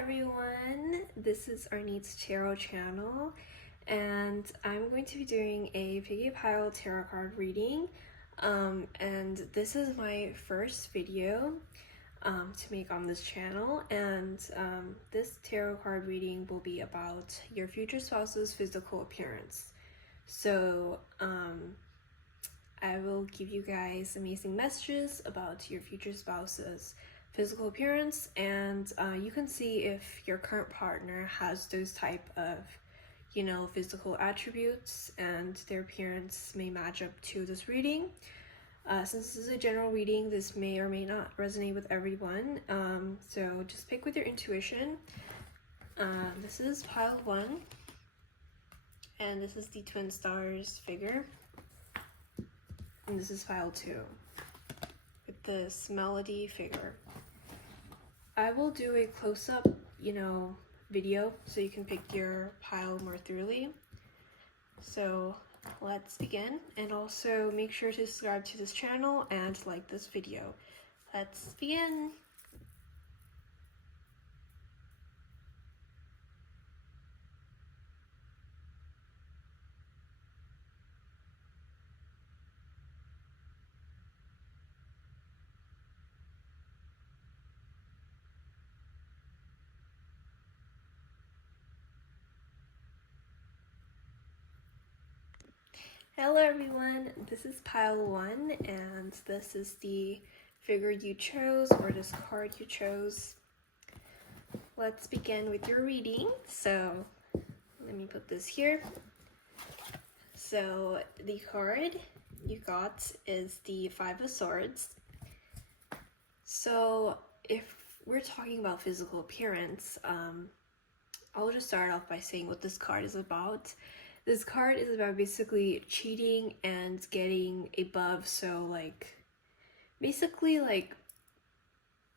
everyone, this is Arnit's Tarot channel, and I'm going to be doing a Piggy Pile tarot card reading, and this is my first video to make on this channel, and this tarot card reading will be about your future spouse's physical appearance. So I will give you guys amazing messages about your future spouse's physical appearance, and you can see if your current partner has those type of physical attributes, and their appearance may match up to this reading. Since this is a general reading, this may or may not resonate with everyone, so just pick with your intuition. This is pile 1, and this is the twin stars figure, and this is pile 2 with this melody figure. I will do a close-up, video so you can pick your pile more thoroughly. So let's begin, and also make sure to subscribe to this channel and like this video. Let's begin. Hello everyone, this is pile 1, and this is the figure you chose, or this card you chose. Let's begin with your reading. So let me put this here. So the card you got is the 5 of Swords. So if we're talking about physical appearance, I'll just start off by saying what this card is about. This card is about basically cheating and getting above, so basically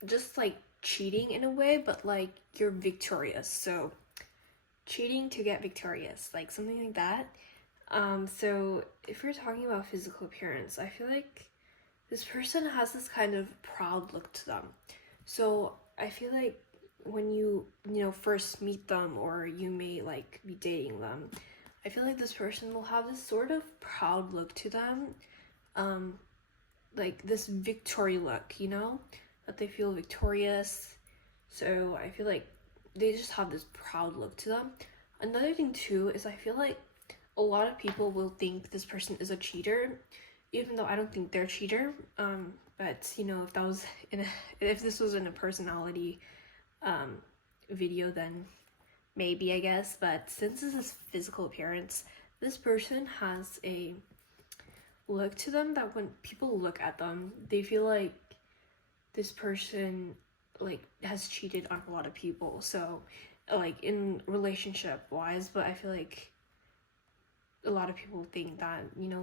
just cheating in a way, but you're victorious. So cheating to get victorious, something like that. So if we're talking about physical appearance, I feel like this person has this kind of proud look to them. So I feel like when you first meet them, or you may be dating them, I feel like this person will have this sort of proud look to them, this victory look, that they feel victorious. So I feel like they just have this proud look to them. Another thing too is I feel like a lot of people will think this person is a cheater, even though I don't think they're a cheater. But if that was if this was in a personality video, then maybe, I guess. But since this is physical appearance, this person has a look to them that when people look at them, they feel like this person has cheated on a lot of people. So in relationship wise, but I feel like a lot of people think that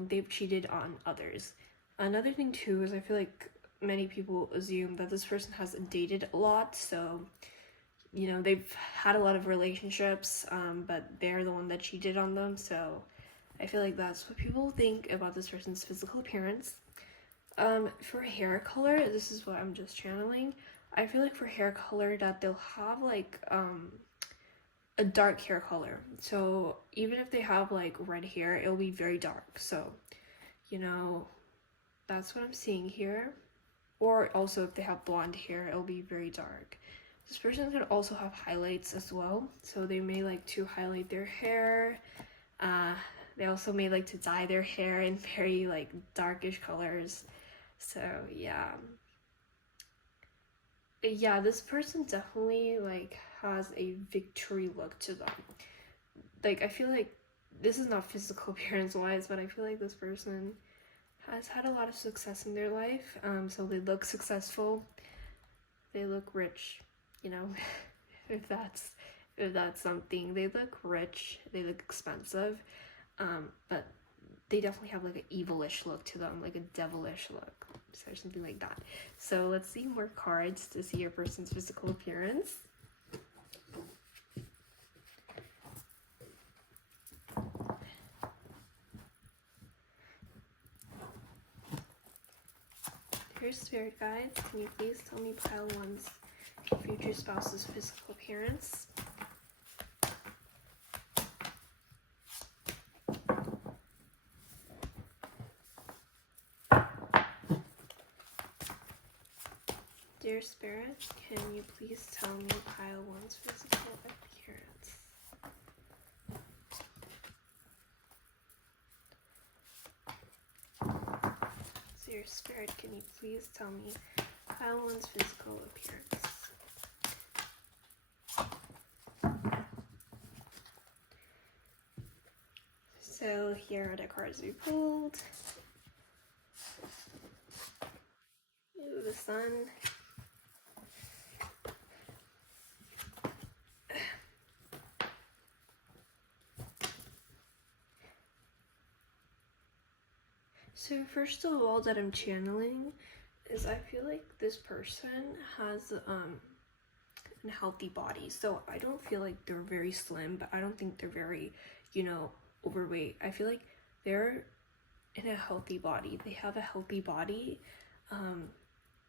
they've cheated on others. Another thing too is I feel like many people assume that this person has dated a lot, so they've had a lot of relationships, but they're the one that cheated on them. So I feel like that's what people think about this person's physical appearance. For hair color, this is what I'm just channeling. I feel like for hair color that they'll have a dark hair color. So even if they have red hair, it'll be very dark. So that's what I'm seeing here. Or also if they have blonde hair, it'll be very dark. This person could also have highlights as well, so they may like to highlight their hair. They also may like to dye their hair in very darkish colors. So yeah, this person definitely has a victory look to them. I feel like this is not physical appearance wise, but I feel like this person has had a lot of success in their life. So they look successful, they look rich. If that's something. They look rich, they look expensive, but they definitely have an evilish look to them, a devilish look, or something like that. So let's see more cards to see your person's physical appearance. Dear spirit guides, can you please tell me pile 1's future spouse's physical appearance. Dear Spirit, can you please tell me pile 1's physical appearance? Dear Spirit, can you please tell me pile 1's physical appearance? So here are the cards we pulled. Ooh, the Sun. So first of all that I'm channeling is I feel like this person has a healthy body. So I don't feel like they're very slim, but I don't think they're very, overweight. I feel like they're in a healthy body. They have a healthy body.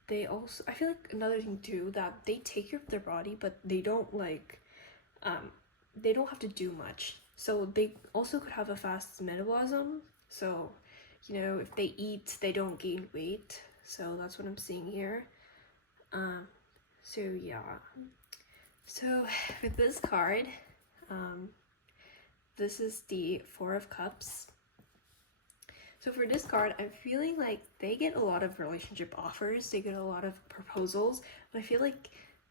They also, I feel like another thing too, that they take care of their body, but they don't they don't have to do much. So they also could have a fast metabolism. So, if they eat, they don't gain weight. So that's what I'm seeing here. So yeah. So with this card, this is the Four of Cups. So for this card, I'm feeling like they get a lot of relationship offers, they get a lot of proposals, but I feel like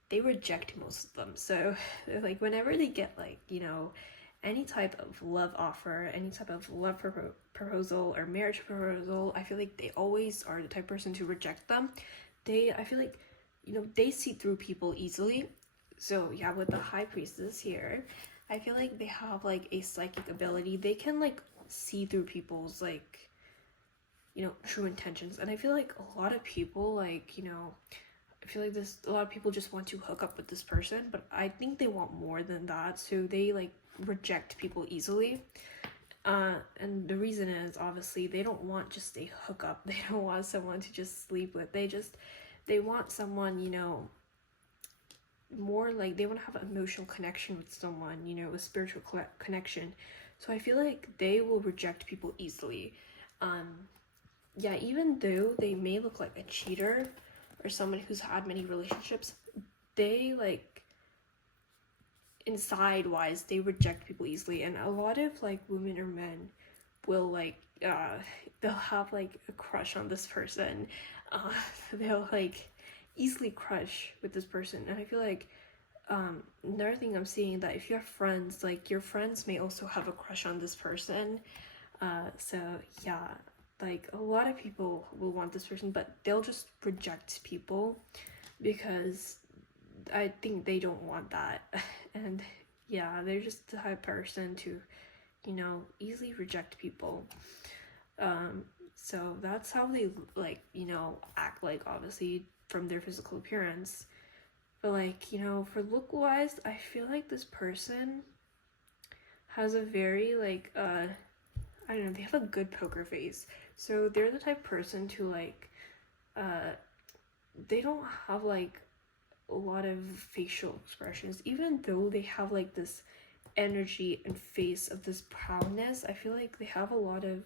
they reject most of them. So like whenever they get any type of love offer, any type of love proposal or marriage proposal, I feel like they always are the type of person to reject them. I feel like, they see through people easily. So yeah, with the High Priestess here, I feel like they have like a psychic ability. They can like see through people's true intentions. And I feel like a lot of people I feel like a lot of people just want to hook up with this person, but I think they want more than that. So they reject people easily. And the reason is obviously they don't want just a hookup. They don't want someone to just sleep with. They want someone, more like they want to have an emotional connection with someone, a spiritual connection. So I feel like they will reject people easily. Yeah, even though they may look like a cheater or someone who's had many relationships, they inside wise, they reject people easily. And a lot of women or men will they'll have a crush on this person. They'll easily crush with this person. And I feel like another thing I'm seeing, that if you have friends, your friends may also have a crush on this person. So yeah, a lot of people will want this person, but they'll just reject people because I think they don't want that. And yeah, they're just the type of person to easily reject people. So that's how they act, obviously from their physical appearance. But for look wise, I feel like this person has a very I don't know, they have a good poker face. So they're the type of person to they don't have a lot of facial expressions, even though they have this energy and face of this proudness. I feel like they have a lot of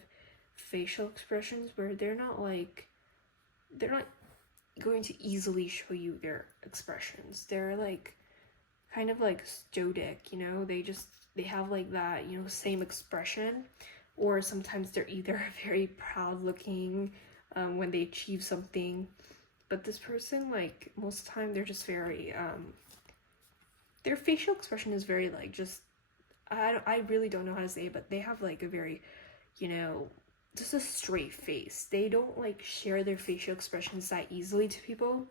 facial expressions where they're not going to easily show you their expressions. They're kind of stoic, they have that same expression. Or sometimes they're either very proud looking when they achieve something, but this person most of the time they're just very their facial expression is very just I really don't know how to say it, but they have a very just a straight face. They don't share their facial expressions that easily to people.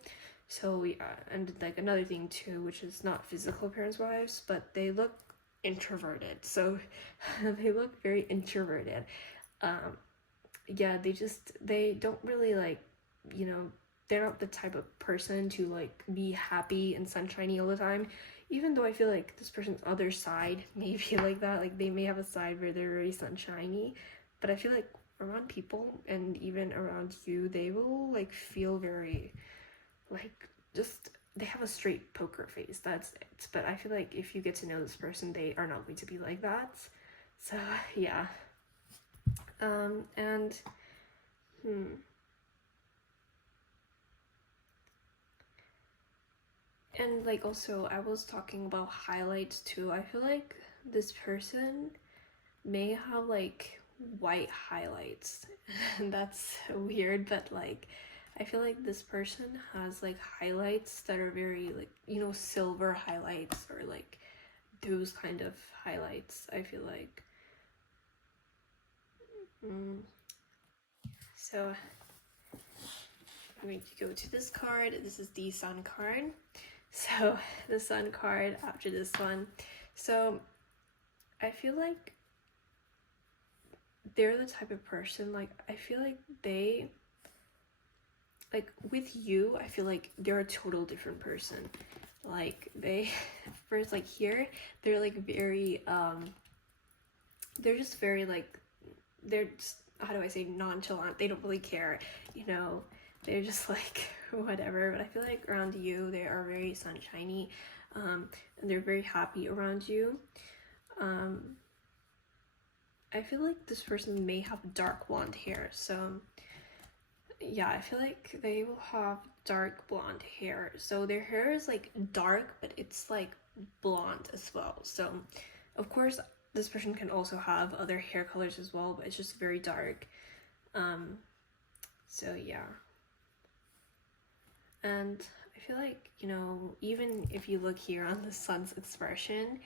So yeah, and another thing too, which is not physical appearance wise, but they look introverted. So they look very introverted. Yeah, they don't really they're not the type of person to be happy and sunshiny all the time. Even though I feel like this person's other side may be like that, they may have a side where they're very sunshiny, but I feel like around people and even around you, they will feel very just they have a straight poker face, that's it. But I feel like if you get to know this person, they are not going to be like that. So yeah. And and like also I was talking about highlights too. I feel like this person may have like white highlights and that's weird, but like I feel like this person has like highlights that are very like, you know, silver highlights or like those kind of highlights. I feel like so I'm going to go to this card. This is the sun card. So the sun card after this one. So I feel like they're the type of person, like I feel like they, like with you, I feel like they're a total different person. Like they first, like here, they're like very they're just very like, they're just, how do I say, nonchalant. They don't really care, you know, they're just like whatever. But I feel like around you they are very sunshiny, and they're very happy around you. I feel like this person may have dark blonde hair, so yeah, I feel like they will have dark blonde hair. So their hair is like dark, but it's like blonde as well. So of course this person can also have other hair colors as well, but it's just very dark. So yeah. And I feel like, you know, even if you look here on the sun's expression,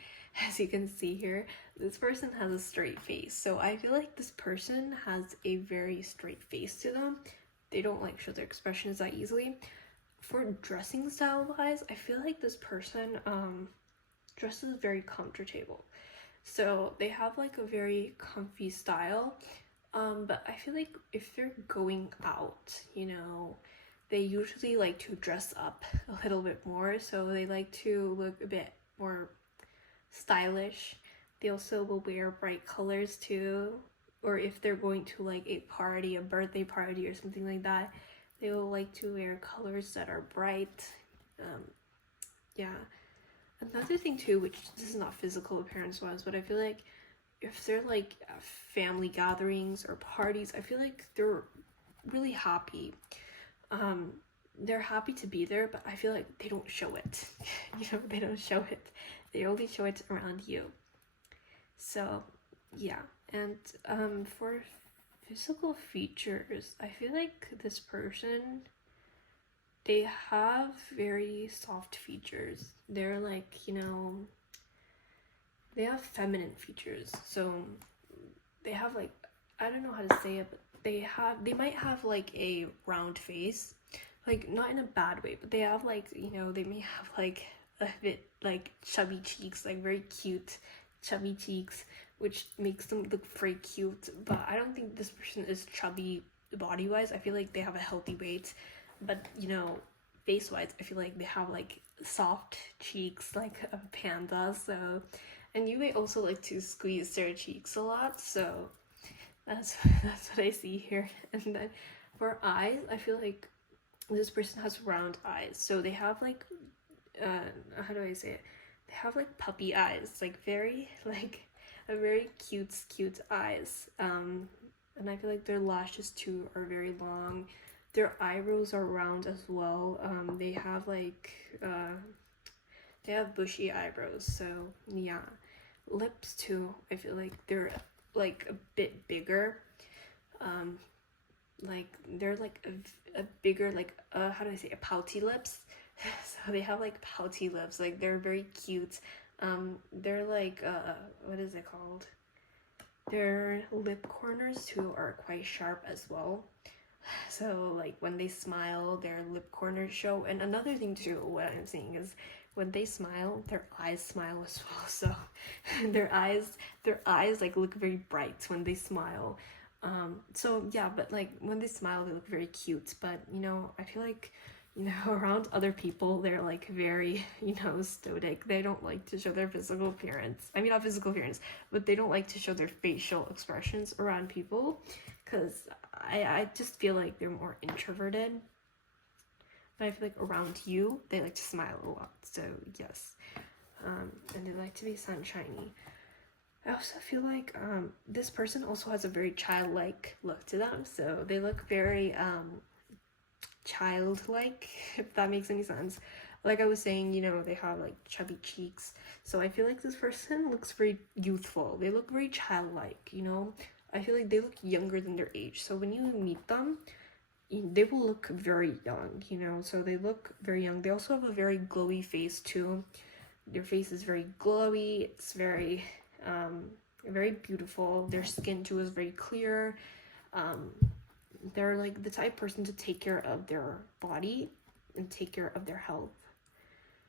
as you can see here, this person has a straight face. So I feel like this person has a very straight face to them. They don't like show their expressions that easily. For dressing style wise, I feel like this person dresses very comfortable. So they have like a very comfy style. But I feel like if they're going out, you know, they usually like to dress up a little bit more. So they like to look a bit more stylish. They also will wear bright colors too. Or if they're going to like a party, a birthday party or something like that, they will like to wear colors that are bright. Yeah. Another thing too, which this is not physical appearance wise, but I feel like if they're like family gatherings or parties, I feel like they're really happy. They're happy to be there, but I feel like they don't show it. You know, they don't show it. They only show it around you. So yeah. And for physical features, I feel like this person, they have very soft features. They're like, you know, they have feminine features. So they have like, I don't know how to say it, but they might have like a round face, like not in a bad way, but they have like, you know, they may have like a bit like chubby cheeks, like very cute chubby cheeks, which makes them look very cute. But I don't think this person is chubby body wise. I feel like they have a healthy weight, but you know, face wise, I feel like they have like soft cheeks like a panda. So, and you may also like to squeeze their cheeks a lot, so that's what I see here. And then for eyes, I feel like this person has round eyes. So they have like how do I say it? They have like puppy eyes, like very like a very cute eyes. And I feel like their lashes too are very long. Their eyebrows are round as well. They have like they have bushy eyebrows. So yeah, lips too. I feel like they're like a bit bigger. Like they're like a bigger, like how do I say, a pouty lips. So they have like pouty lips, like they're very cute. They're like what is it called, their lip corners too are quite sharp as well. So like when they smile, their lip corners show. And another thing too, what I'm seeing is when they smile, their eyes smile as well. So their eyes like look very bright when they smile. So yeah, but like when they smile, they look very cute. But you know, I feel like, you know, around other people, they're like very, you know, stoic. They don't like to show their physical appearance. I mean, not physical appearance, but they don't like to show their facial expressions around people, because I just feel like they're more introverted. but I feel like around you, they like to smile a lot. So yes, and they like to be sunshiny. I also feel like this person also has a very childlike look to them. So they look very childlike, if that makes any sense. Like I was saying, you know, they have like chubby cheeks. So I feel like this person looks very youthful. They look very childlike, you know. I feel like they look younger than their age. So when you meet them, they will look very young, you know. So they look very young. They also have a very glowy face too. Their face is very glowy. It's very very beautiful. Their skin too is very clear. They're like the type of person to take care of their body and take care of their health.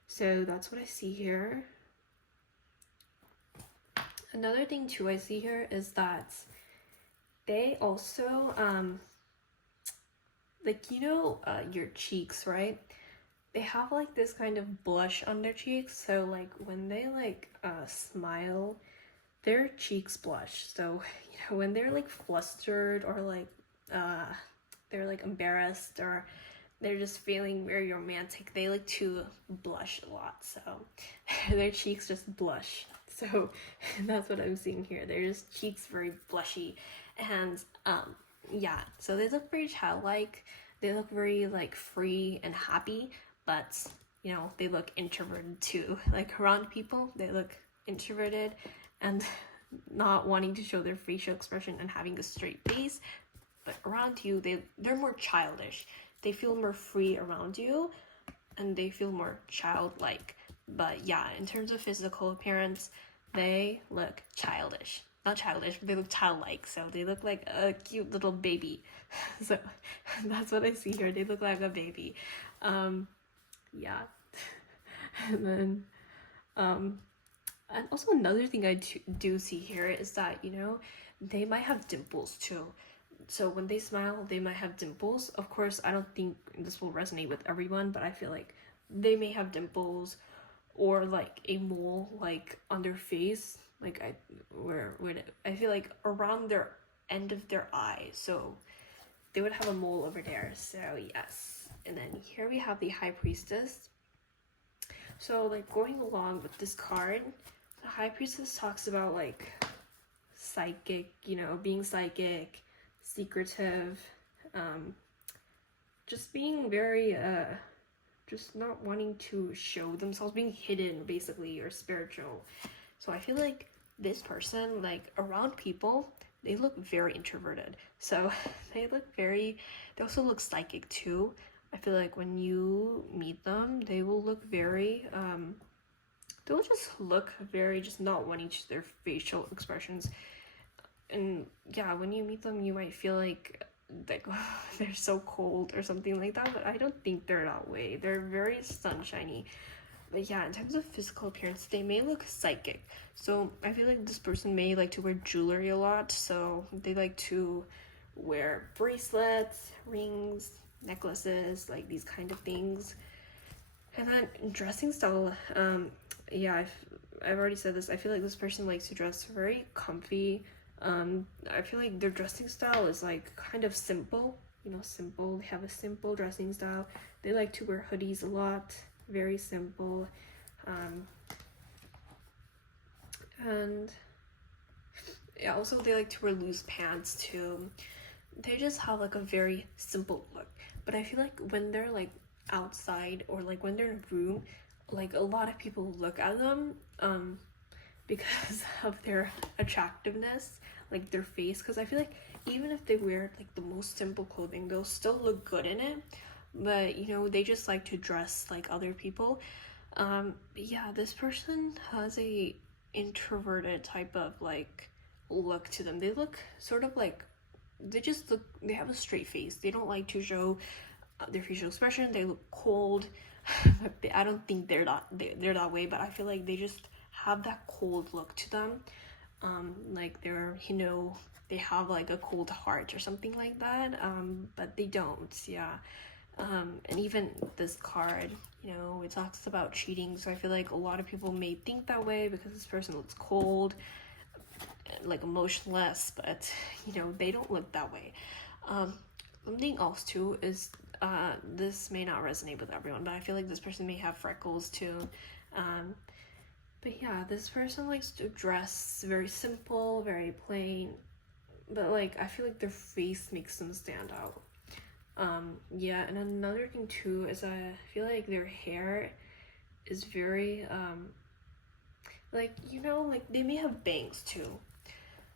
So that's what I see here. Another thing too I see here is that they also like, you know, your cheeks, right? They have like this kind of blush on their cheeks. So like when they like smile, their cheeks blush. So, you know, when they're like flustered or like they're like embarrassed or they're just feeling very romantic, they like to blush a lot. So their cheeks just blush. So that's what I'm seeing here. They're just cheeks very blushy. And yeah, so they look very childlike. They look very like free and happy, but you know, they look introverted too. Like around people, they look introverted and not wanting to show their facial expression and having a straight face. But around you, they're more childish. They feel more free around you and they feel more childlike. But yeah, in terms of physical appearance, they look childish. Not childish, but they look childlike. So they look like a cute little baby. So that's what I see here. They look like a baby. Yeah. And then and also another thing I do see here is that, you know, they might have dimples too. So when they smile, they might have dimples. Of course, I don't think this will resonate with everyone, but I feel like they may have dimples or like a mole like on their face. Like I feel like around their end of their eye. So they would have a mole over there. So yes. And then here we have the High Priestess. So like going along with this card, the High Priestess talks about like psychic, you know, being psychic, secretive, just being very just not wanting to show themselves, being hidden basically, or spiritual. So I feel like this person, like around people, they look very introverted. So they also look psychic too. I feel like when you meet them, they will look very they'll just look very just not wanting to show their facial expressions. And yeah, when you meet them, you might feel like they're so cold or something like that, but I don't think they're that way. They're very sunshiny. But yeah, in terms of physical appearance, they may look psychic. So I feel like this person may like to wear jewelry a lot. So they like to wear bracelets, rings, necklaces, like these kind of things. And then dressing style, yeah, I've already said this. I feel like this person likes to dress very comfy. I feel like their dressing style is like kind of simple, you know, simple. They have a simple dressing style. They like to wear hoodies a lot, very simple. And yeah, also they like to wear loose pants too. They just have like a very simple look. But I feel like when they're like outside or like when they're in a room, like a lot of people look at them because of their attractiveness, like their face. Because I feel like even if they wear like the most simple clothing, they'll still look good in it. But you know, they just like to dress like other people. But yeah, this person has a introverted type of like look to them. They look sort of like they have a straight face. They don't like to show their facial expression. They look cold. I don't think they're that way, but I feel like they just have that cold look to them. Like they're, you know, they have like a cold heart or something like that. But they don't. Yeah. And even this card, you know, it talks about cheating. So I feel like a lot of people may think that way because this person looks cold, like emotionless, but you know, they don't look that way. Something else too is this may not resonate with everyone, but I feel like this person may have freckles too. But yeah, this person likes to dress very simple, very plain, but like I feel like their face makes them stand out. Yeah, and another thing too is I feel like their hair is very like, you know, like they may have bangs too.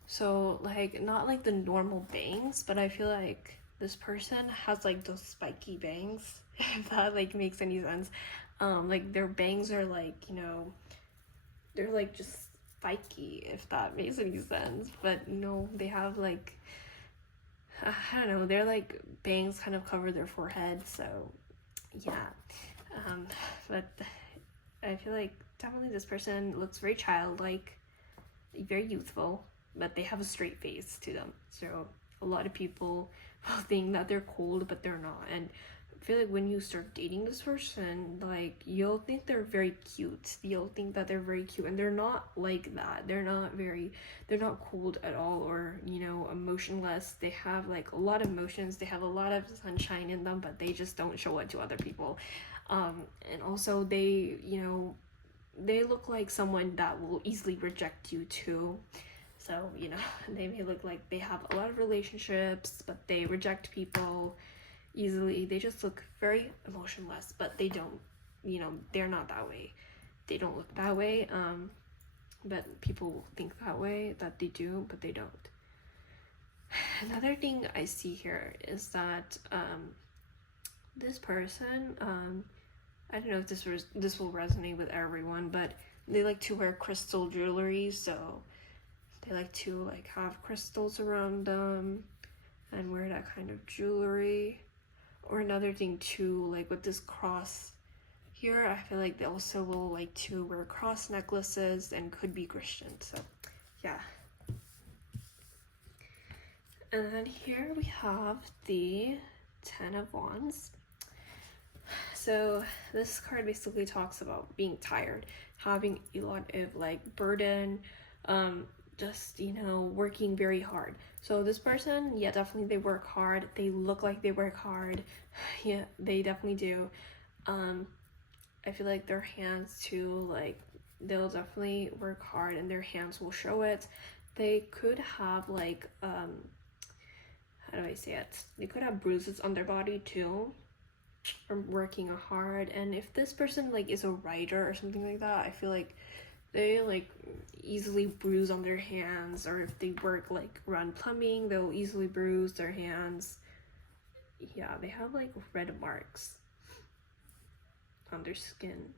So like not like the normal bangs, but I feel like this person has like those spiky bangs, if that like makes any sense. Like their bangs are like, you know, they're like just spiky, if that makes any sense. But you know, they have like, I don't know, they're like bangs kind of cover their forehead, so yeah. But I feel like definitely this person looks very childlike, very youthful, but they have a straight face to them. So a lot of people will think that they're cold, but they're not. And I feel like when you start dating this person, like you'll think they're very cute. You'll think that they're very cute, and they're not like that. They're not cold at all, or you know, emotionless. They have like a lot of emotions. They have a lot of sunshine in them, but they just don't show it to other people. And also they, you know, they look like someone that will easily reject you too. So, you know, they may look like they have a lot of relationships, but they reject people easily. They just look very emotionless, but they don't, you know, they're not that way. They don't look that way. But people think that way, that they do, but they don't. Another thing I see here is that this person, I don't know if this will resonate with everyone, but they like to wear crystal jewelry, so they like to like have crystals around them and wear that kind of jewelry. Or another thing too, like with this cross here, I feel like they also will like to wear cross necklaces and could be Christian, so yeah. And then here we have the 10 of Wands. So this card basically talks about being tired, having a lot of like burden, just, you know, working very hard. So this person, yeah, definitely they work hard. They look like they work hard. Yeah, they definitely do. I feel like their hands too, like they'll definitely work hard and their hands will show it. They could have like, how do I say it? They could have bruises on their body too from working hard. And if this person like is a writer or something like that, I feel like they like easily bruise on their hands, or if they work like around plumbing, they'll easily bruise their hands. Yeah, they have like red marks on their skin.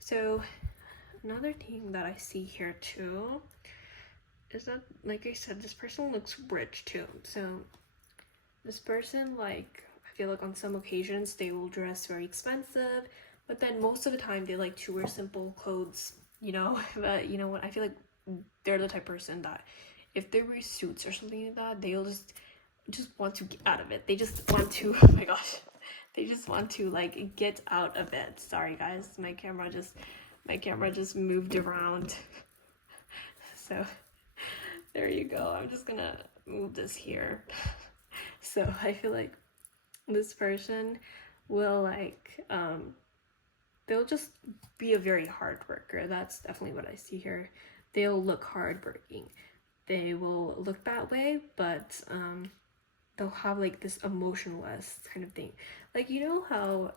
So another thing that I see here too is that, like I said, this person looks rich too. So this person, like, I feel like on some occasions they will dress very expensive, but then most of the time they like to wear simple clothes, you know. But you know what, I feel like they're the type of person that if they wear suits or something like that, they'll just want to get out of it. They just want to, oh my gosh, they just want to like get out of it. Sorry guys, my camera just moved around. So there you go. I'm just gonna move this here. So I feel like this person will like they'll just be a very hard worker. That's definitely what I see here. They'll look hardworking. They will look that way, but they'll have like this emotionless kind of thing. Like, you know how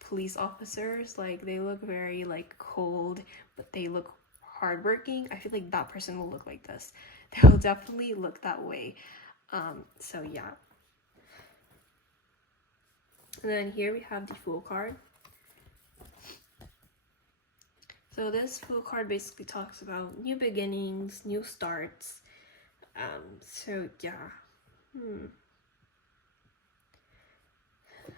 police officers, like they look very like cold, but they look hardworking? I feel like that person will look like this. They will definitely look that way. So yeah. And then here we have the Fool card. So this Fool card basically talks about new beginnings, new starts. So yeah.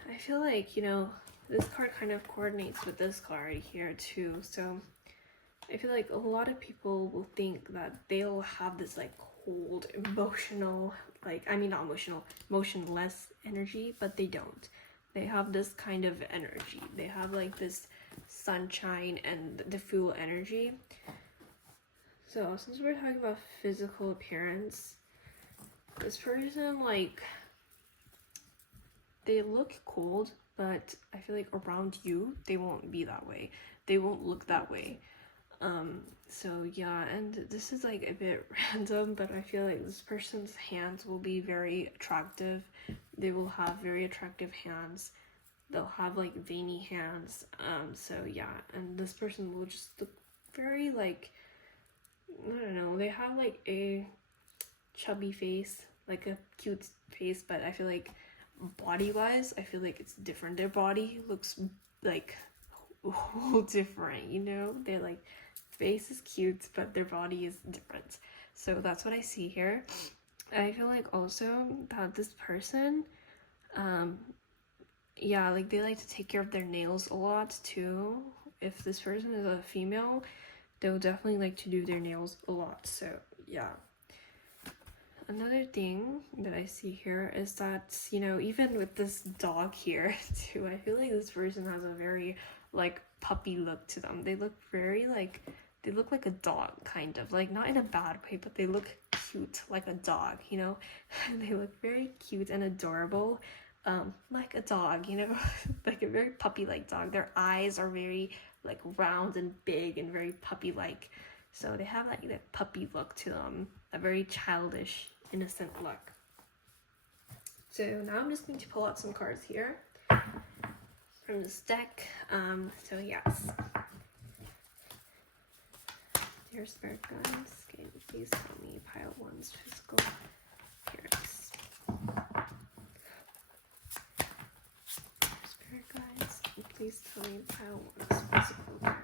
I feel like, you know, this card kind of coordinates with this card here too. So I feel like a lot of people will think that they'll have this like cold, emotional, like, I mean not emotional, motionless energy, but they don't. They have this kind of energy. They have like this sunshine and the Fool energy. So since we're talking about physical appearance, this person, like, they look cold, but I feel like around you, they won't be that way. They won't look that way. So yeah, and this is like a bit random, but I feel like this person's hands will be very attractive. They will have very attractive hands. They'll have like veiny hands. So yeah, and this person will just look very like, I don't know, they have like a chubby face, like a cute face, but I feel like body wise, I feel like it's different. Their body looks like whole different, you know? They're like, face is cute, but their body is different. So that's what I see here. I feel like also that this person, yeah, like they like to take care of their nails a lot too. If this person is a female, they'll definitely like to do their nails a lot. So yeah. Another thing that I see here is that, you know, even with this dog here too, I feel like this person has a very like puppy look to them. They look very like, they look like a dog, kind of, like not in a bad way, but they look cute like a dog, you know. They look very cute and adorable, like a dog, you know. Like a very puppy like dog. Their eyes are very like round and big and very puppy like, so they have like that puppy look to them, a very childish, innocent look. So now I'm just going to pull out some cards here from this deck. So yes, dear spirit guides, can you please tell me pile one's physical appearance? Dear spirit guides, can you please tell me pile one's physical appearance?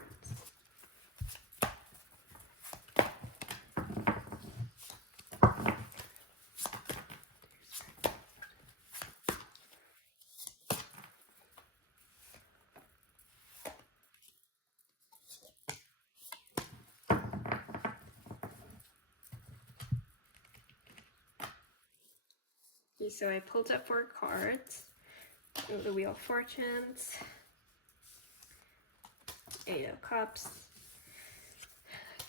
Okay, so I pulled up 4 cards. The Wheel of Fortunes, 8 of Cups,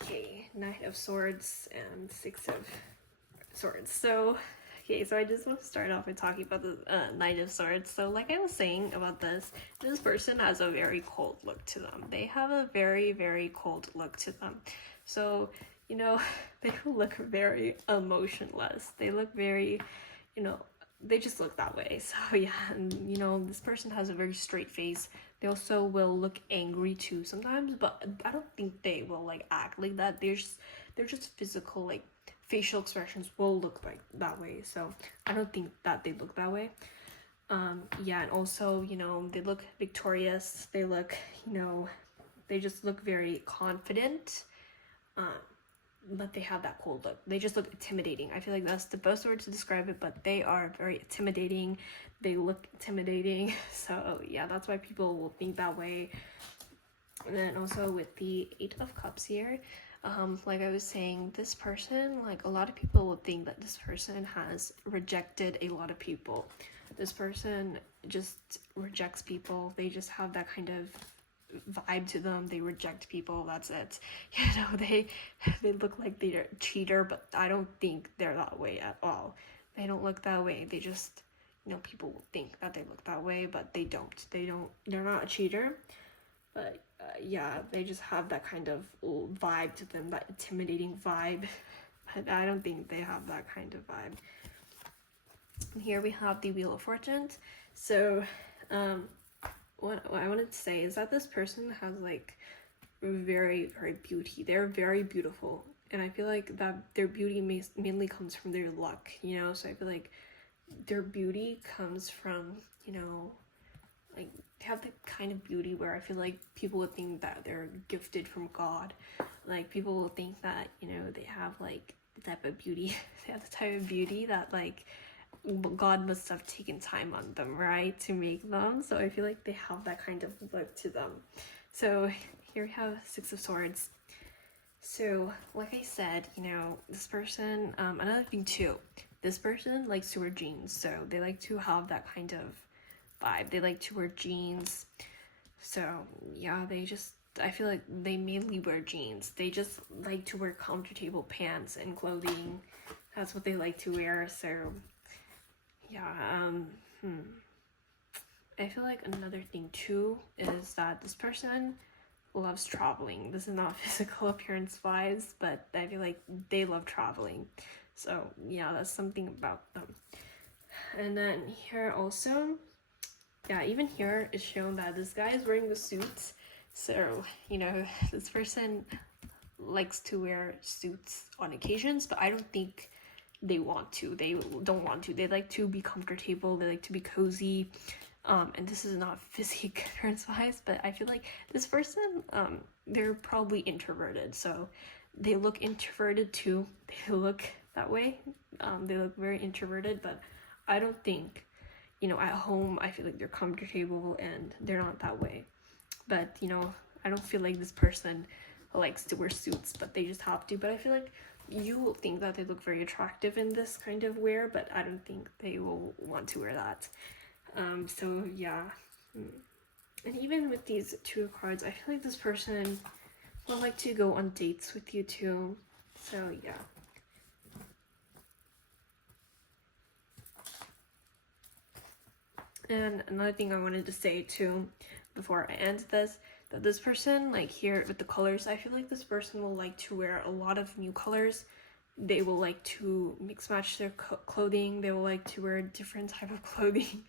okay, Knight of Swords, and 6 of Swords. So, okay, so I just want to start off with talking about the Knight of Swords. So like I was saying about this person has a very cold look to them. They have a very, very cold look to them. So, you know, they look very emotionless. They look very, you know, they just look that way. So yeah, and you know, this person has a very straight face. They also will look angry too sometimes, but I don't think they will like act like that. They're just physical, like facial expressions will look like that way. So I don't think that they look that way. Yeah, and also, you know, they look victorious. They look, you know, they just look very confident. But they have that cold look. They just look intimidating. I feel like that's the best word to describe it, but they are very intimidating. They look intimidating. So yeah, that's why people will think that way. And then also with the 8 of Cups here, like I was saying, this person, like a lot of people will think that this person has rejected a lot of people. This person just rejects people. They just have that kind of vibe to them. They reject people, that's it. You know, they look like they're a cheater, but I don't think they're that way at all. They don't look that way. They just, you know, people will think that they look that way, but they don't. They're not a cheater, but yeah, they just have that kind of vibe to them, that intimidating vibe. But I don't think they have that kind of vibe. And here we have the Wheel of Fortune. So what I wanted to say is that this person has like very, very beauty. They're very beautiful, and I feel like that their beauty mainly comes from their luck, you know. So I feel like their beauty comes from, you know, like they have the kind of beauty where I feel like people would think that they're gifted from God. Like people will think that, you know, they have like the type of beauty they have the type of beauty that like God must have taken time on them, right, to make them. So I feel like they have that kind of look to them. So here we have 6 of Swords. So like I said, you know, this person, another thing too, this person likes to wear jeans. So they like to have that kind of vibe. They like to wear jeans. So yeah, they just I feel like they mainly wear jeans. They just like to wear comfortable pants and clothing. That's what they like to wear. So yeah, I feel like another thing too is that this person loves traveling. This is not physical appearance wise, but I feel like they love traveling. So yeah, that's something about them. And then here also, yeah, even here it's shown that this guy is wearing a suit. So, you know, this person likes to wear suits on occasions, but I don't think they want to. They don't want to. They like to be comfortable. They like to be cozy. And this is not physique appearance wise, but I feel like this person, they're probably introverted. So they look introverted too. They look that way. They look very introverted, but I don't think, you know, at home, I feel like they're comfortable and they're not that way. But, you know, I don't feel like this person likes to wear suits, but they just have to. But I feel like you will think that they look very attractive in this kind of wear, but I don't think they will want to wear that. So yeah. And even with these two cards, I feel like this person will like to go on dates with you too. So yeah. And another thing I wanted to say too, before I end this, that this person, like here with the colors, I feel like this person will like to wear a lot of new colors. They will like to mix match their clothing. They will like to wear different type of clothing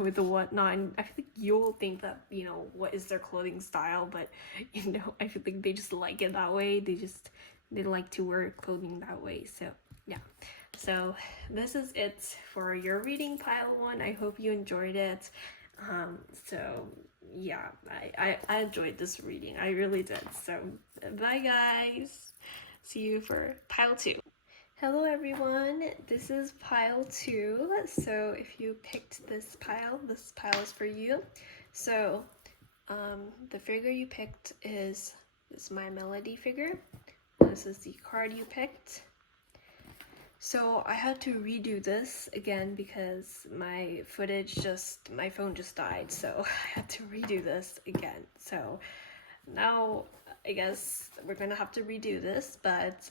with the whatnot. And I feel like you'll think that, you know, what is their clothing style, but you know, I feel like they just like it that way. They like to wear clothing that way. So yeah. So this is it for your reading pile 1. I hope you enjoyed it. So yeah, I enjoyed this reading. I really did. So bye guys. See you for pile 2. Hello everyone, this is pile 2. So if you picked this pile is for you. So the figure you picked is this My Melody figure. This is the card you picked. So I had to redo this again because my phone just died, so I had to redo this again. So now I guess we're gonna have to redo this, but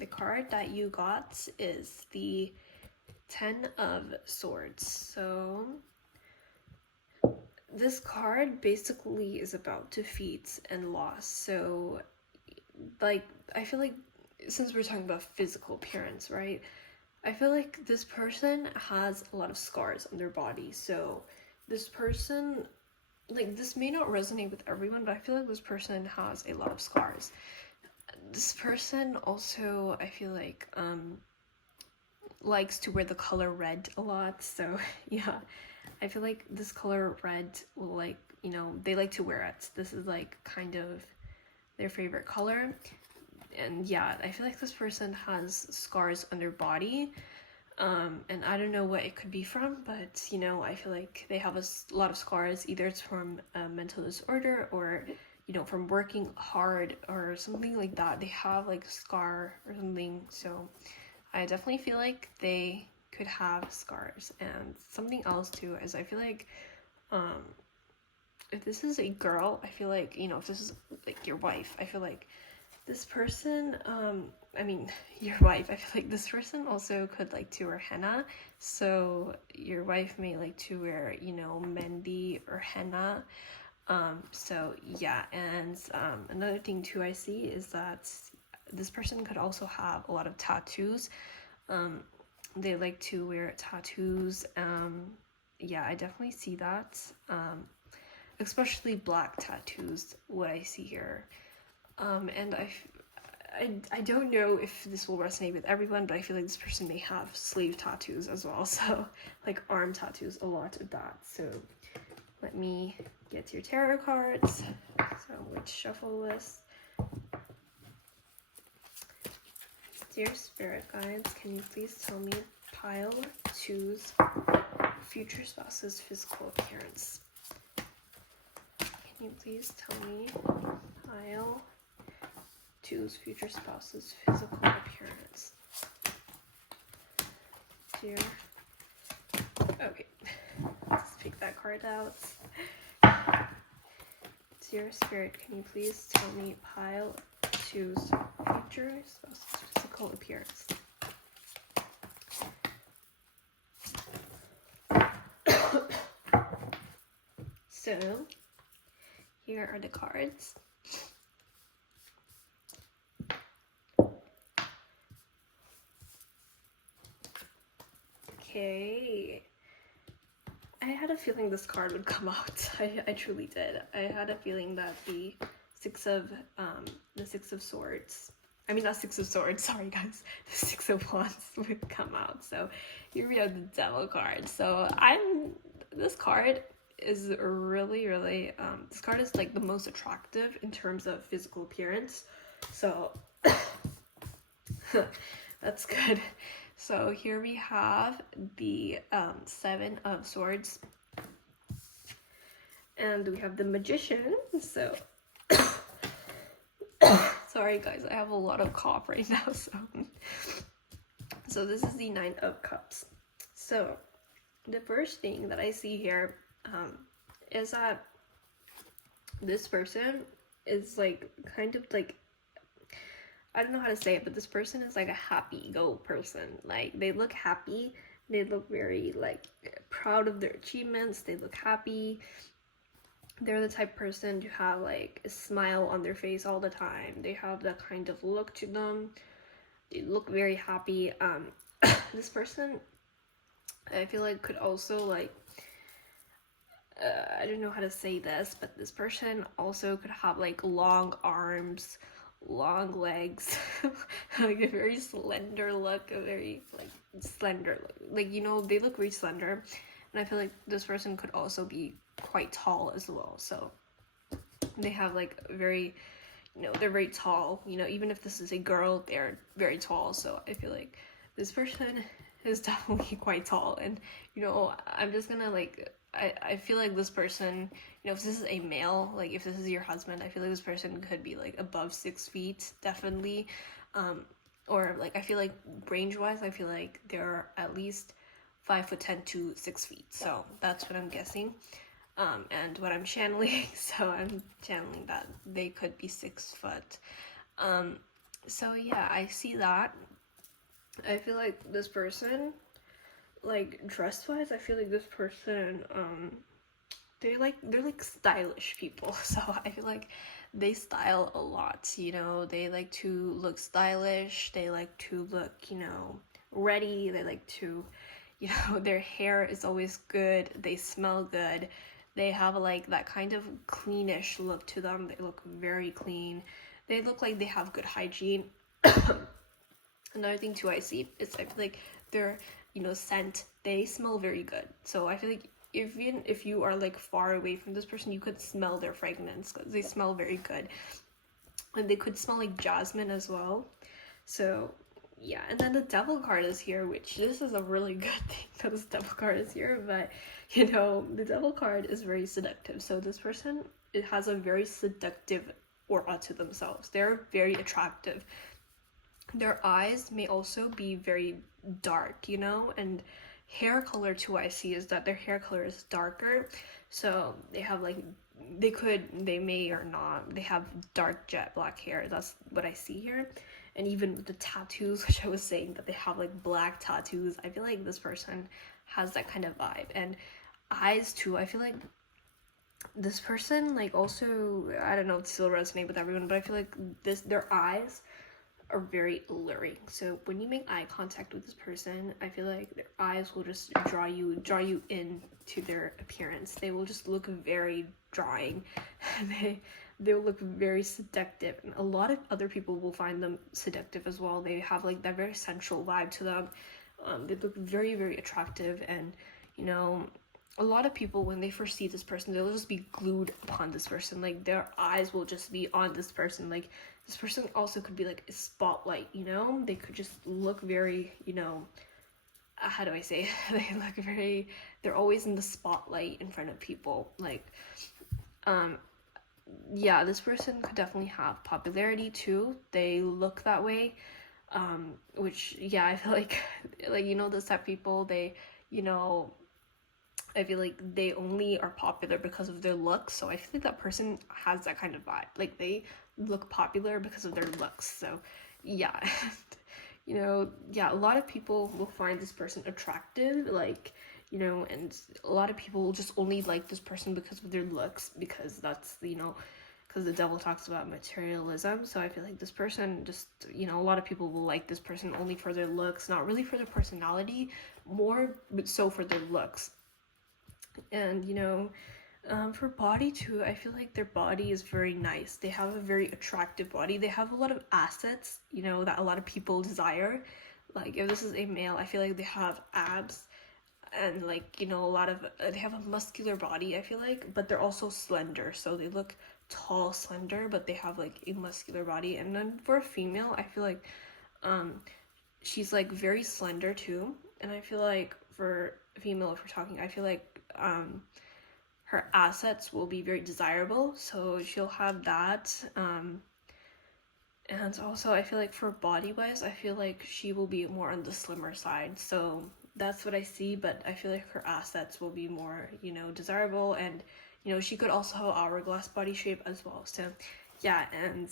the card that you got is the 10 of Swords. So this card basically is about defeat and loss. So like, I feel like since we're talking about physical appearance, right? I feel like this person has a lot of scars on their body. So this person, like, this may not resonate with everyone, but I feel like this person has a lot of scars. This person also, I feel like, likes to wear the color red a lot. So yeah, I feel like this color red will, like, you know, they like to wear it. This is like kind of their favorite color. And yeah, I feel like this person has scars on their body, and I don't know what it could be from, but you know, I feel like they have a lot of scars. Either it's from a mental disorder or, you know, from working hard or something like that. They have like a scar or something. So I definitely feel like they could have scars. And something else too is I feel like if this is a girl, I feel like, you know, if this is like your wife, I feel like this person, I mean, your wife, I feel like this person also could like to wear henna. So your wife may like to wear, you know, mehndi or henna. So yeah, and another thing too I see is that this person could also have a lot of tattoos. They like to wear tattoos. Yeah, I definitely see that. Especially black tattoos, what I see here. And I don't know if this will resonate with everyone, but I feel like this person may have sleeve tattoos as well. So like arm tattoos, a lot of that. So let me get your tarot cards. So let's shuffle this. Dear spirit guides, can you please tell me pile 2's future spouse's physical appearance? Can you please tell me pile 2's future spouse's physical appearance? Dear. Okay, let's pick that card out. Dear Spirit, can you please tell me pile 2's features of physical appearance? So, here are the cards. Okay. I had a feeling this card would come out. I truly did. I had a feeling that the Six of Swords, I mean not Six of Swords, sorry guys, the Six of Wands would come out. So here we have the Devil card. So this card is really, this card is like the most attractive in terms of physical appearance. So that's good. So here we have the Seven of Swords, and we have the Magician. So sorry guys, I have a lot of cough right now. So this is the Nine of Cups. So the first thing that I see here is that this person is like kind of like, I don't know how to say it, but this person is like a happy-go person. Like, they look happy. They look very, like, proud of their achievements. They look happy. They're the type of person to have, like, a smile on their face all the time. They have that kind of look to them. They look very happy. This person, I feel like, could also, like, I don't know how to say this, but this person also could have, like, long arms, long legs, like a very slender look, a very like slender look. Like, you know, they look very slender, and I feel like this person could also be quite tall as well. So they have like very, you know, they're very tall. You know, even if this is a girl, they're very tall. So I feel like this person is definitely quite tall. And you know, I'm just gonna like, I feel like this person, you know, if this is a male, like if this is your husband, I feel like this person could be like above 6 feet, definitely. Or like, I feel like range wise, I feel like they're at least 5'10" to 6 feet. So that's what I'm guessing. And what I'm channeling, so I'm channeling that they could be 6 foot. So yeah, I see that. I feel like this person, like dress wise, I feel like this person, they're like stylish people. So I feel like they style a lot, you know. They like to look stylish, they like to look, you know, ready, they like to, you know, their hair is always good, they smell good, they have like that kind of cleanish look to them. They look very clean, they look like they have good hygiene. Another thing too I see is I feel like their, you know, scent, they smell very good. So I feel like even if you are like far away from this person, you could smell their fragrance because they smell very good. And they could smell like jasmine as well. So yeah, and then the Devil card is here, which this is a really good thing that this Devil card is here. But you know, the Devil card is very seductive. So this person, it has a very seductive aura to themselves. They're very attractive. Their eyes may also be very dark, you know, and hair color too I see is that their hair color is darker. So they have like, they may or not, they have dark jet black hair. That's what I see here. And even with the tattoos, which I was saying that they have like black tattoos, I feel like this person has that kind of vibe. And eyes too, I feel like this person like also, I don't know if this will resonate with everyone, but I feel like their eyes are very alluring. So when you make eye contact with this person, I feel like their eyes will just draw you in to their appearance. They will just look very drawing. They'll look very seductive, and a lot of other people will find them seductive as well. They have like that very sensual vibe to them. They look very, very attractive, and you know, a lot of people, when they first see this person, they'll just be glued upon this person. Like their eyes will just be on this person. Like this person also could be like a spotlight, you know. They could just look very, you know, how do I say they look very, they're always in the spotlight in front of people. Like yeah, this person could definitely have popularity too. They look that way, which yeah, I feel like you know, this type of people, they, you know, I feel like they only are popular because of their looks. So I feel like that person has that kind of vibe. Like they look popular because of their looks. So yeah. Yeah, a lot of people will find this person attractive, like, and a lot of people will just only like this person because of their looks, because that's, because the devil talks about materialism. So I feel like this person just, a lot of people will like this person only for their looks, not really for their personality, more but so for their looks. And for body too, I feel like their body is very nice. They have a very attractive body. They have a lot of assets, that a lot of people desire. Like if this is a male, I feel like they have abs and like, a lot of, they have a muscular body, I feel like, but they're also slender. So they look tall, slender, but they have like a muscular body. And then for a female, I feel like she's like very slender too. And I feel like for a female, if we're talking, I feel like her assets will be very desirable, so she'll have that. And also I feel like for body wise, I feel like she will be more on the slimmer side, so that's what I see. But I feel like her assets will be more, desirable, and she could also have hourglass body shape as well. So yeah. And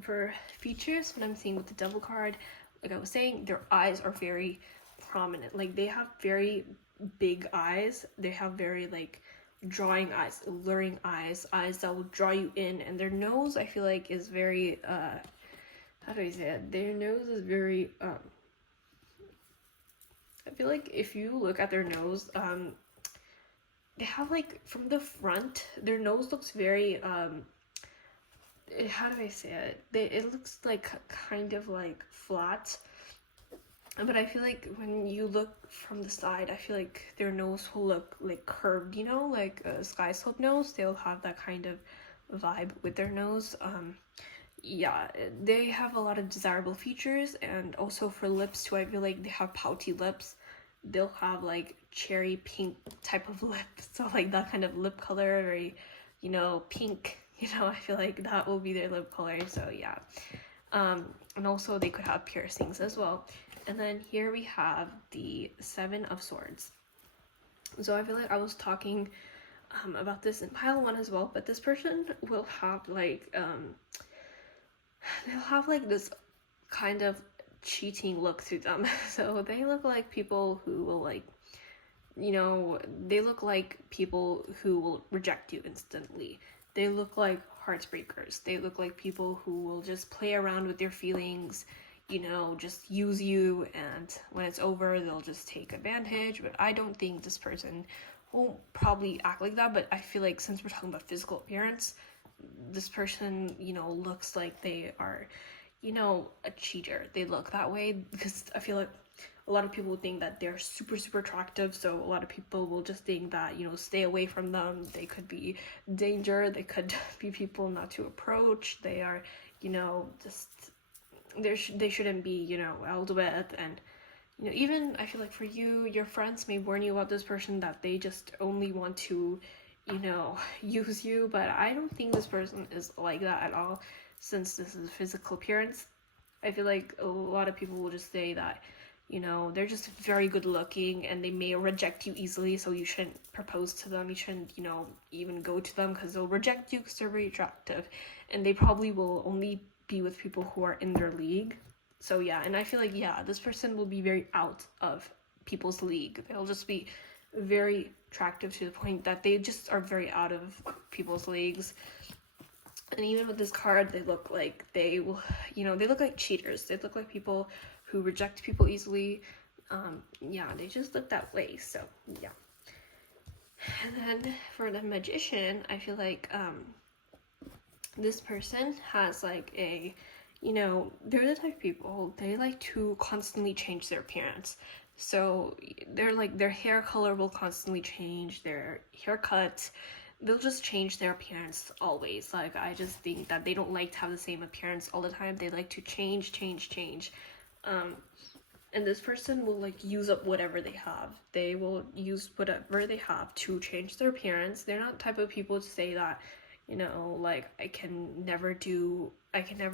for features, what I'm seeing with the devil card, like I was saying, their eyes are very prominent. Like they have very big eyes. They have very like drawing eyes, alluring eyes, eyes that will draw you in. And their nose, I feel like, is very how do I say it? Their nose is very I feel like if you look at their nose, they have like from the front, their nose looks very how do I say it? It looks like kind of like flat. But I feel like when you look from the side, I feel like their nose will look like curved, like a sky slope nose. They'll have that kind of vibe with their nose. Yeah, they have a lot of desirable features. And also for lips too, I feel like they have pouty lips. They'll have like cherry pink type of lip. So like that kind of lip color, very, pink. I feel like that will be their lip color. So yeah. And also they could have piercings as well. And then here we have the Seven of Swords. So I feel like I was talking about this in pile 1 as well, but this person will have like they'll have like this kind of cheating look to them. So they look like people who will like, they look like people who will reject you instantly. They look like heartbreakers. They look like people who will just play around with your feelings, just use you, and when it's over, they'll just take advantage. But I don't think this person will probably act like that. But I feel like since we're talking about physical appearance, this person, looks like they are, a cheater. They look that way because I feel like a lot of people think that they're super, super attractive. So a lot of people will just think that, stay away from them. They could be danger. They could be people not to approach. They are, just, they shouldn't be, held with. And, even I feel like for you, your friends may warn you about this person that they just only want to, use you. But I don't think this person is like that at all, since this is physical appearance. I feel like a lot of people will just say that, they're just very good looking and they may reject you easily, so you shouldn't propose to them. You shouldn't, even go to them because they'll reject you because they're very attractive. And they probably will only be with people who are in their league. So yeah, and I feel like, yeah, this person will be very out of people's league. They'll just be very attractive to the point that they just are very out of people's leagues. And even with this card, they look like they will, they look like cheaters. They look like people who reject people easily. Yeah, they just look that way. So yeah. And then for the magician, I feel like this person has like a, they're the type of people, they like to constantly change their appearance. So they're like, their hair color will constantly change, their haircut, they'll just change their appearance always. Like I just think that they don't like to have the same appearance all the time. They like to change. And this person will like use up whatever they have. They will use whatever they have to change their appearance. They're not the type of people to say that, like I can never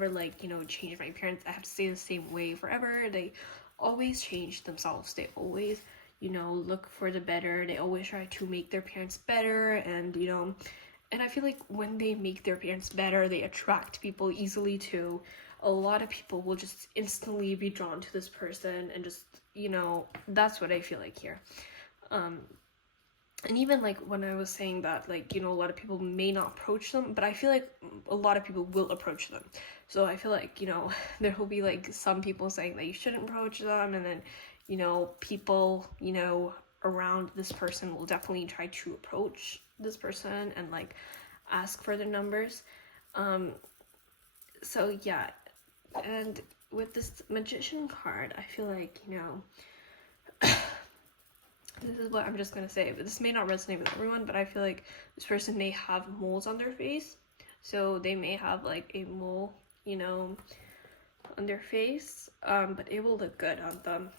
like, change my appearance. I have to stay the same way forever. They always change themselves. They always, you know, look for the better. They always try to make their parents better, and you know, and I feel like when they make their parents better, they attract people easily too. A lot of people will just instantly be drawn to this person, and just, you know, that's what I feel like here. And even like when I was saying that, like, you know, a lot of people may not approach them, but I feel like a lot of people will approach them. So I feel like, you know, there will be like some people saying that you shouldn't approach them, and then, you know, people, you know, around this person will definitely try to approach this person and like ask for their numbers. So yeah, and with this magician card, I feel like, you know, this is what I'm just gonna say, but this may not resonate with everyone, but I feel like this person may have moles on their face. So they may have like a mole, you know, on their face, but it will look good on them.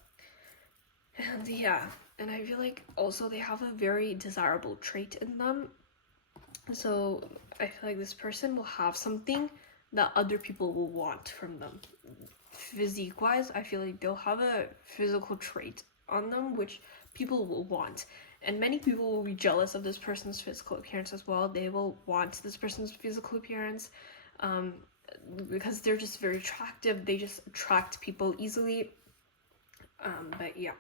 And yeah, and I feel like also they have a very desirable trait in them. So I feel like this person will have something that other people will want from them. Physique wise, I feel like they'll have a physical trait on them which people will want, and many people will be jealous of this person's physical appearance as well. They will want this person's physical appearance, because they're just very attractive. They just attract people easily. But yeah,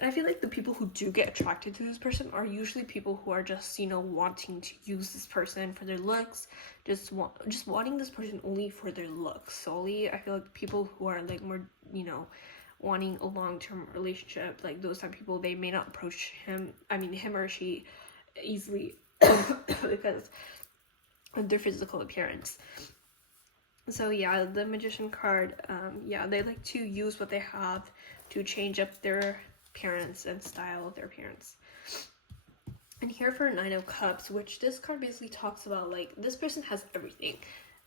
and I feel like the people who do get attracted to this person are usually people who are just, you know, wanting to use this person for their looks, just wanting this person only for their looks solely. I feel like people who are like more, you know, wanting a long-term relationship, like those type of people, they may not approach him or she easily because of their physical appearance. So yeah, the magician card, yeah, they like to use what they have to change up their appearance and style of their appearance. And here for Nine of Cups, which this card basically talks about, like, this person has everything.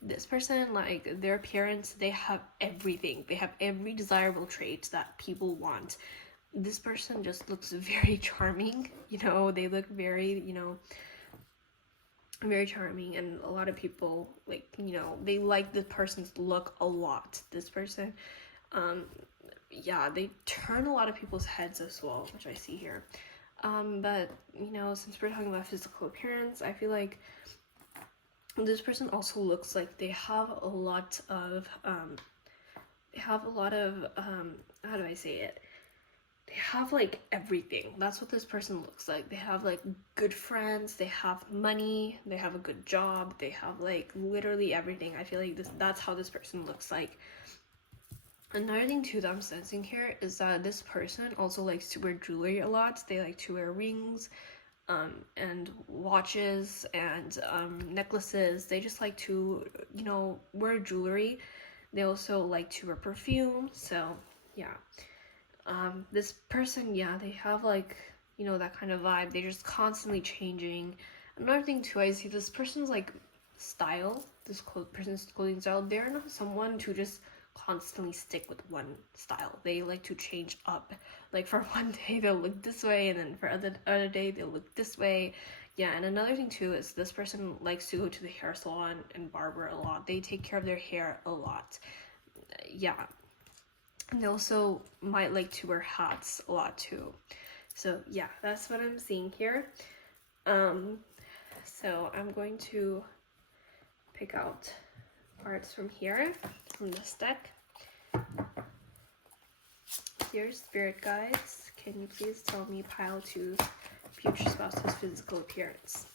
This person, like, their appearance, they have everything. They have every desirable trait that people want. This person just looks very charming, you know, they look very, you know, very charming, and a lot of people, like, you know, they like the person's look a lot. This person, yeah, they turn a lot of people's heads as well, which I see here. But, you know, since we're talking about physical appearance, I feel like this person also looks like they have a lot of, how do I say it? They have like everything. That's what this person looks like. They have like good friends, they have money, they have a good job, they have like literally everything. I feel like that's how this person looks like. Another thing too that I'm sensing here is that this person also likes to wear jewelry a lot. They like to wear rings, and watches, and necklaces. They just like to, you know, wear jewelry. They also like to wear perfume. So yeah, this person, yeah, they have like, you know, that kind of vibe. They're just constantly changing. Another thing too, I see this person's like style, person's clothing style, they're not someone to just constantly stick with one style. They like to change up. Like for one day they'll look this way, and then for other day they'll look this way. Yeah, and another thing too is this person likes to go to the hair salon and barber a lot. They take care of their hair a lot. Yeah, and they also might like to wear hats a lot too. So yeah, that's what I'm seeing here. So I'm going to pick out cards from here, from this deck. Dear spirit guides, can you please tell me pile 2's future spouse's physical appearance?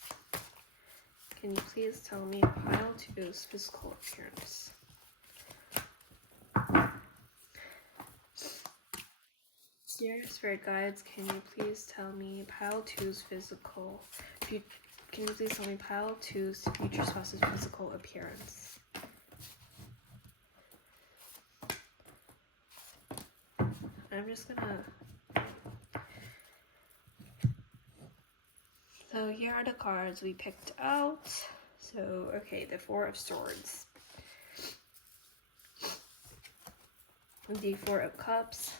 Can you please tell me pile 2's physical appearance? Dear spirit guides, can you please tell me pile 2's physical, can you please tell me pile 2's future spouse's physical appearance? I'm just gonna, so here are the cards we picked out. So, okay, the 4 of Swords, the 4 of Cups,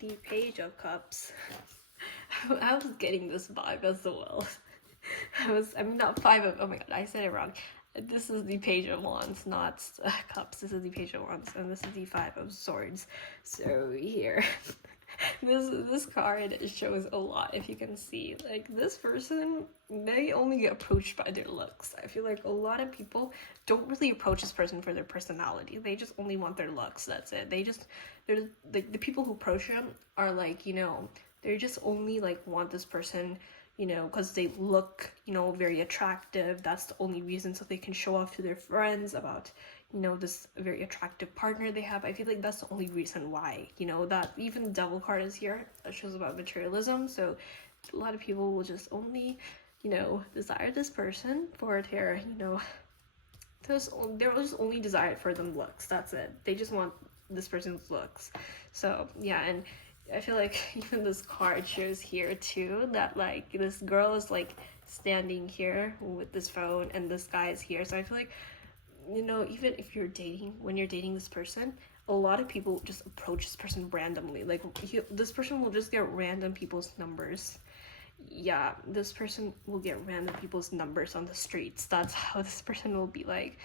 the Page of Cups. I was getting this vibe as well. I'm not 5 of, oh my god, I said it wrong. This is the Page of Wands, not Cups. This is the Page of Wands, and this is the Five of Swords. So here, this card shows a lot. If you can see, like, this person, they only get approached by their looks. I feel like a lot of people don't really approach this person for their personality. They just only want their looks. That's it. They're like, the people who approach them are like, you know, they just only like want this person, you know, because they look, you know, very attractive. That's the only reason, so they can show off to their friends about, you know, this very attractive partner they have. I feel like that's the only reason why, you know, that even the Devil card is here. That shows about materialism. So a lot of people will just only, you know, desire this person for their, you know, they'll just only desire it for them looks. That's it. They just want this person's looks. So yeah, and I feel like even this card shows here too that like this girl is like standing here with this phone and this guy is here. So I feel like, you know, even if you're dating, when you're dating this person, a lot of people just approach this person randomly. Like this person will just get random people's numbers. Yeah, this person will get random people's numbers on the streets. That's how this person will be like.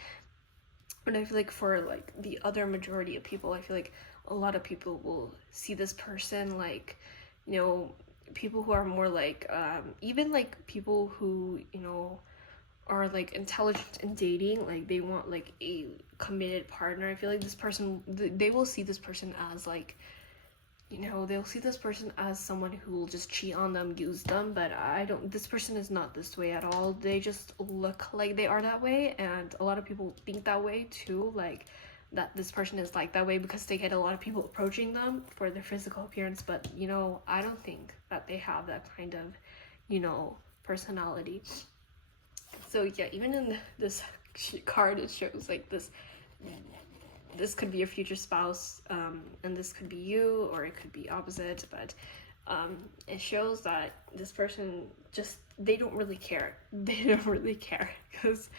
And I feel like for like the other majority of people, I feel like a lot of people will see this person like, you know, people who are more like even like people who, you know, are like intelligent in dating, like they want like a committed partner. I feel like this person, they will see this person as like, you know, they'll see this person as someone who will just cheat on them, use them. But I don't, this person is not this way at all. They just look like they are that way, and a lot of people think that way too, like that this person is like that way because they get a lot of people approaching them for their physical appearance. But you know, I don't think that they have that kind of, you know, personality. So yeah, even in this card it shows like this could be your future spouse, and this could be you, or it could be opposite. But it shows that this person just, they don't really care. They don't really care because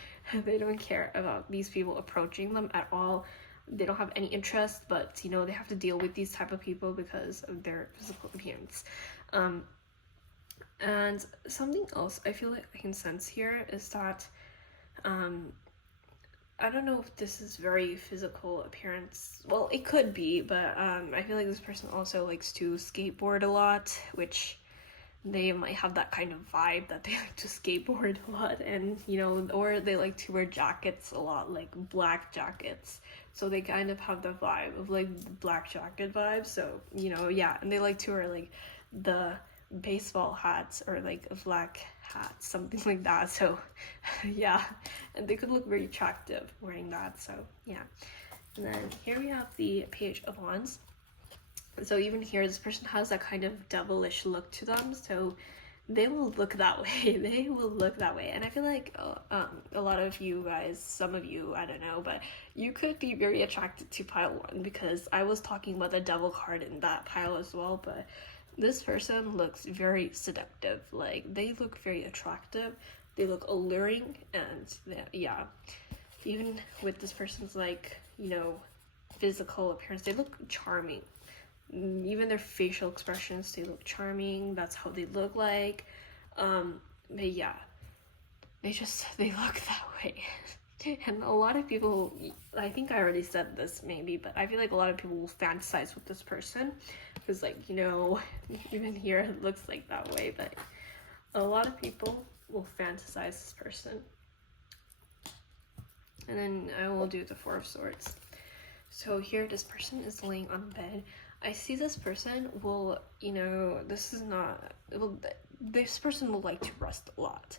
they don't care about these people approaching them at all. They don't have any interest, but you know, they have to deal with these type of people because of their physical appearance. And something else I feel like I can sense here is that I don't know if this is very physical appearance. Well, it could be, but I feel like this person also likes to skateboard a lot, which they might have that kind of vibe that they like to skateboard a lot, and you know, or they like to wear jackets a lot, like black jackets. So they kind of have the vibe of like the black jacket vibe. So, you know, yeah, and they like to wear like the baseball hats or like a black hat, something like that. So yeah, and they could look very attractive wearing that. So yeah. And then here we have the Page of Wands. So even here, this person has that kind of devilish look to them. So they will look that way. They will look that way. And I feel like a lot of you guys, some of you, I don't know, but you could be very attracted to pile one, because I was talking about the devil card in that pile as well. But this person looks very seductive. Like, they look very attractive. They look alluring. And yeah, even with this person's like, you know, physical appearance, they look charming. Even their facial expressions, they look charming. That's how they look like. But yeah, they look that way. And a lot of people, I think I already said this maybe, but I feel like a lot of people will fantasize with this person because, like, you know, even here it looks like that way, but a lot of people will fantasize this person. And then I will do the Four of Swords. So here this person is laying on bed. I see this person will, you know, this person will like to rest a lot.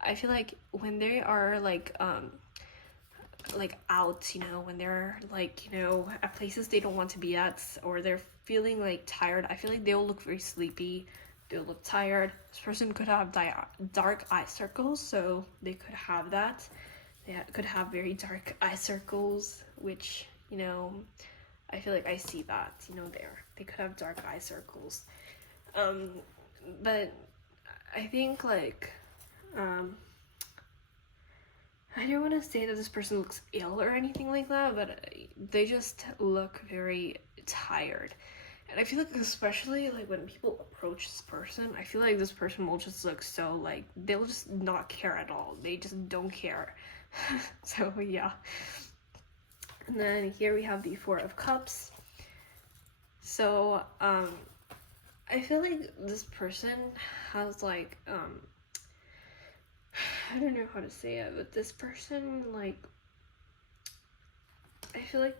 I feel like when they are like out, you know, when they're like, you know, at places they don't want to be at, or they're feeling like tired, I feel like they'll look very sleepy. They'll look tired. This person could have dark eye circles, so they could have that. They could have very dark eye circles, which, you know, I feel like I see that, you know, there. They could have dark eye circles. But I think, like, I don't want to say that this person looks ill or anything like that, but they just look very tired. And I feel like, especially, like, when people approach this person, I feel like this person will just look so, like, they'll just not care at all. They just don't care. So yeah. And then here we have the Four of Cups. So I feel like this person has like I don't know how to say it, but this person, like, I feel like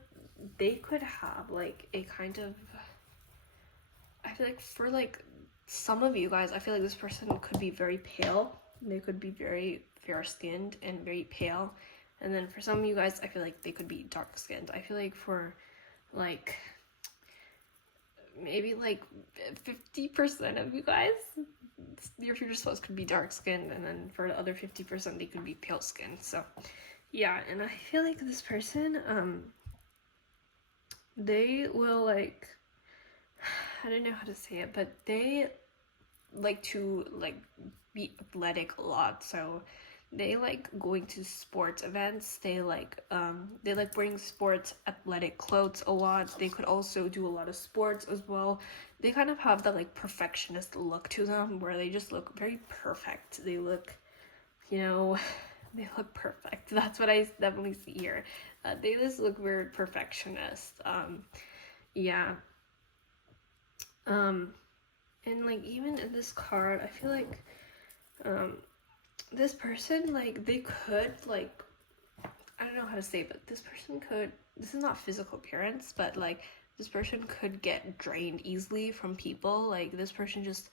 they could have like a kind of, I feel like for like some of you guys, I feel like this person could be very pale. They could be very fair skinned and very pale. And then for some of you guys, I feel like they could be dark skinned. I feel like for like maybe like 50% of you guys, your future spouse could be dark skinned, and then for the other 50%, they could be pale skinned. So yeah, and I feel like this person, they will like, I don't know how to say it, but they like to like be athletic a lot. So they like going to sports events. They like wearing sports athletic clothes a lot. They could also do a lot of sports as well. They kind of have that like perfectionist look to them, where they just look very perfect. They look, you know, they look perfect. That's what I definitely see here. They just look very perfectionist. Yeah. And like even in this card, I feel like this person, like, they could like, I don't know how to say it, but this person could, this is not physical appearance, but like this person could get drained easily from people. Like this person just,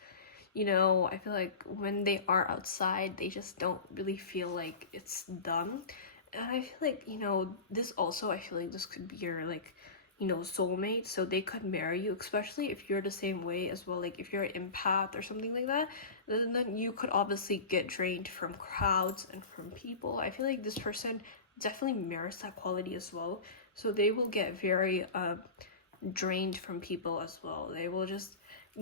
you know, I feel like when they are outside, they just don't really feel like it's done. And I feel like, you know, this also, I feel like this could be your like, you know, soulmate. So they could marry you, especially if you're the same way as well. Like if you're an empath or something like that, then you could obviously get drained from crowds and from people. I feel like this person definitely mirrors that quality as well. So they will get very drained from people as well. They will just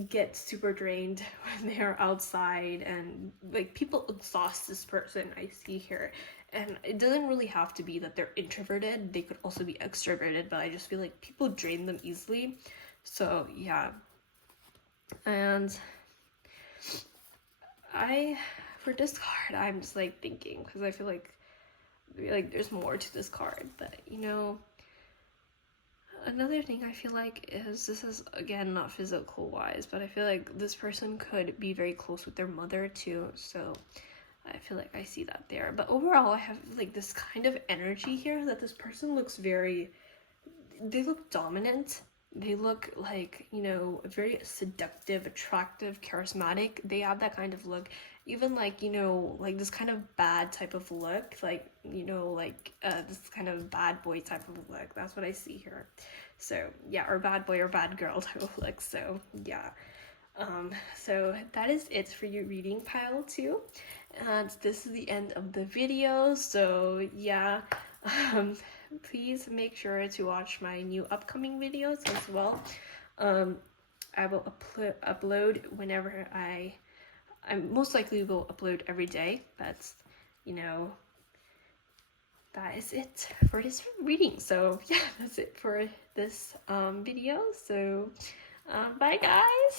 get super drained when they're outside, and like people exhaust this person I see here. And it doesn't really have to be that they're introverted, they could also be extroverted, but I just feel like people drain them easily. So yeah. And for this card, I'm just like thinking, because I feel like there's more to this card, but you know, another thing I feel like is, this is again not physical wise, but I feel like this person could be very close with their mother too. So I feel like I see that there. But overall, I have like this kind of energy here that this person looks very, they look dominant. They look like, you know, very seductive, attractive, charismatic. They have that kind of look. Even like, you know, like this kind of bad type of look. Like, you know, like this kind of bad boy type of look. That's what I see here. So yeah, or bad boy or bad girl type of look. So yeah. So that is it for your reading pile 2, and this is the end of the video. So yeah, please make sure to watch my new upcoming videos as well. I will upload whenever I most likely will upload every day, but you know, that is it for this reading. So yeah, that's it for this video. So bye guys.